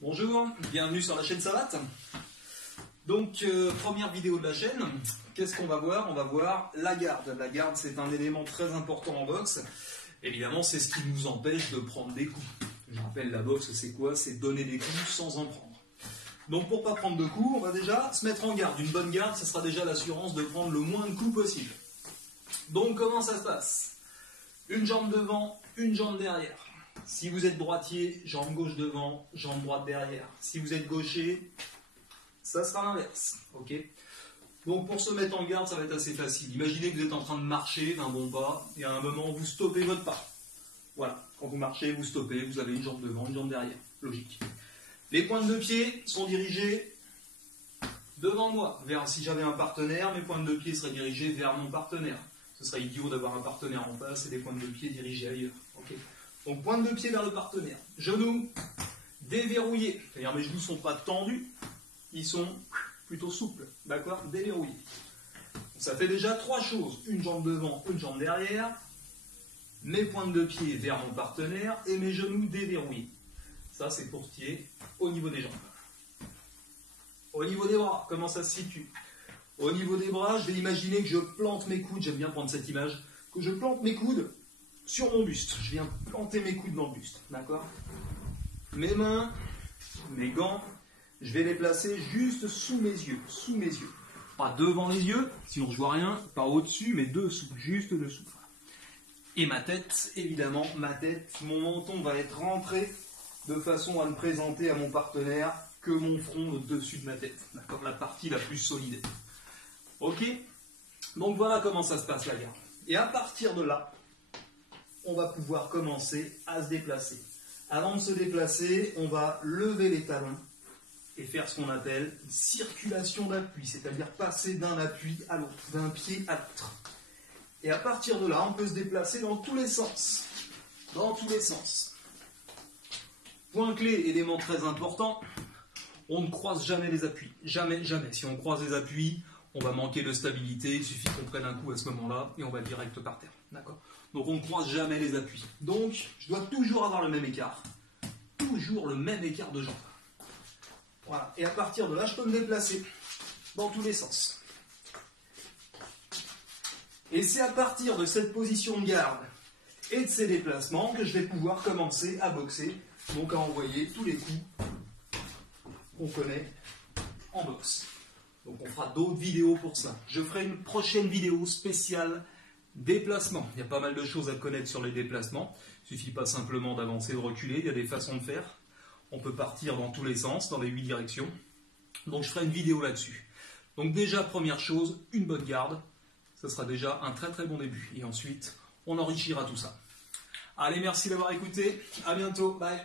Bonjour, bienvenue sur la chaîne Savate. Donc, première vidéo de la chaîne, qu'est-ce qu'on va voir? On va voir la garde. La garde, c'est un élément très important en boxe. Évidemment, c'est ce qui nous empêche de prendre des coups. Je rappelle, la boxe, c'est quoi? C'est donner des coups sans en prendre. Donc, pour ne pas prendre de coups, on va déjà se mettre en garde. Une bonne garde, ce sera déjà l'assurance de prendre le moins de coups possible. Donc, comment ça se passe? Une jambe devant, une jambe derrière. Si vous êtes droitier, jambe gauche devant, jambe droite derrière. Si vous êtes gaucher, ça sera l'inverse. Ok? Donc pour se mettre en garde, ça va être assez facile. Imaginez que vous êtes en train de marcher d'un bon pas, et à un moment, vous stoppez votre pas. Voilà. Quand vous marchez, vous stoppez, vous avez une jambe devant, une jambe derrière. Logique. Les pointes de pied sont dirigées devant moi. Si j'avais un partenaire, mes pointes de pied seraient dirigées vers mon partenaire. Ce serait idiot d'avoir un partenaire en face et des pointes de pied dirigées ailleurs. Ok? Donc pointe de pied vers le partenaire. Genoux déverrouillés. C'est-à-dire mes genoux ne sont pas tendus, ils sont plutôt souples. D'accord? Déverrouillés. Donc, ça fait déjà trois choses. Une jambe devant, une jambe derrière. Mes pointes de pied vers mon partenaire et mes genoux déverrouillés. Ça c'est pour ce qui est au niveau des jambes. Au niveau des bras, comment ça se situe? Au niveau des bras, je vais imaginer que je plante mes coudes. J'aime bien prendre cette image. Que je plante mes coudes sur mon buste. Je viens planter mes coudes dans le buste. D'accord? Mes mains, mes gants, je vais les placer juste sous mes yeux. Sous mes yeux. Pas devant les yeux, sinon je vois rien. Pas au-dessus, mais dessous. Juste dessous. Et ma tête, évidemment, mon menton va être rentré de façon à ne présenter à mon partenaire que mon front au-dessus de ma tête. D'accord? La partie la plus solide. Ok? Donc voilà comment ça se passe la garde. Et à partir de là, on va pouvoir commencer à se déplacer. Avant de se déplacer, on va lever les talons et faire ce qu'on appelle une circulation d'appui, c'est-à-dire passer d'un appui à l'autre, d'un pied à l'autre. Et à partir de là, on peut se déplacer dans tous les sens. Dans tous les sens. Point clé, élément très important, on ne croise jamais les appuis. Jamais, jamais. Si on croise les appuis, on va manquer de stabilité, il suffit qu'on prenne un coup à ce moment-là et on va direct par terre. D'accord? Donc on ne croise jamais les appuis. Donc je dois toujours avoir le même écart. Toujours le même écart de jambes. Voilà. Et à partir de là, je peux me déplacer dans tous les sens. Et c'est à partir de cette position de garde et de ces déplacements que je vais pouvoir commencer à boxer. Donc à envoyer tous les coups qu'on connaît en boxe. Donc on fera d'autres vidéos pour ça. Je ferai une prochaine vidéo spéciale déplacement. Il y a pas mal de choses à connaître sur les déplacements. Il ne suffit pas simplement d'avancer ou de reculer. Il y a des façons de faire. On peut partir dans tous les sens, dans les 8 directions. Donc je ferai une vidéo là-dessus. Donc déjà, première chose, une bonne garde. Ce sera déjà un très très bon début. Et ensuite, on enrichira tout ça. Allez, merci d'avoir écouté. À bientôt. Bye.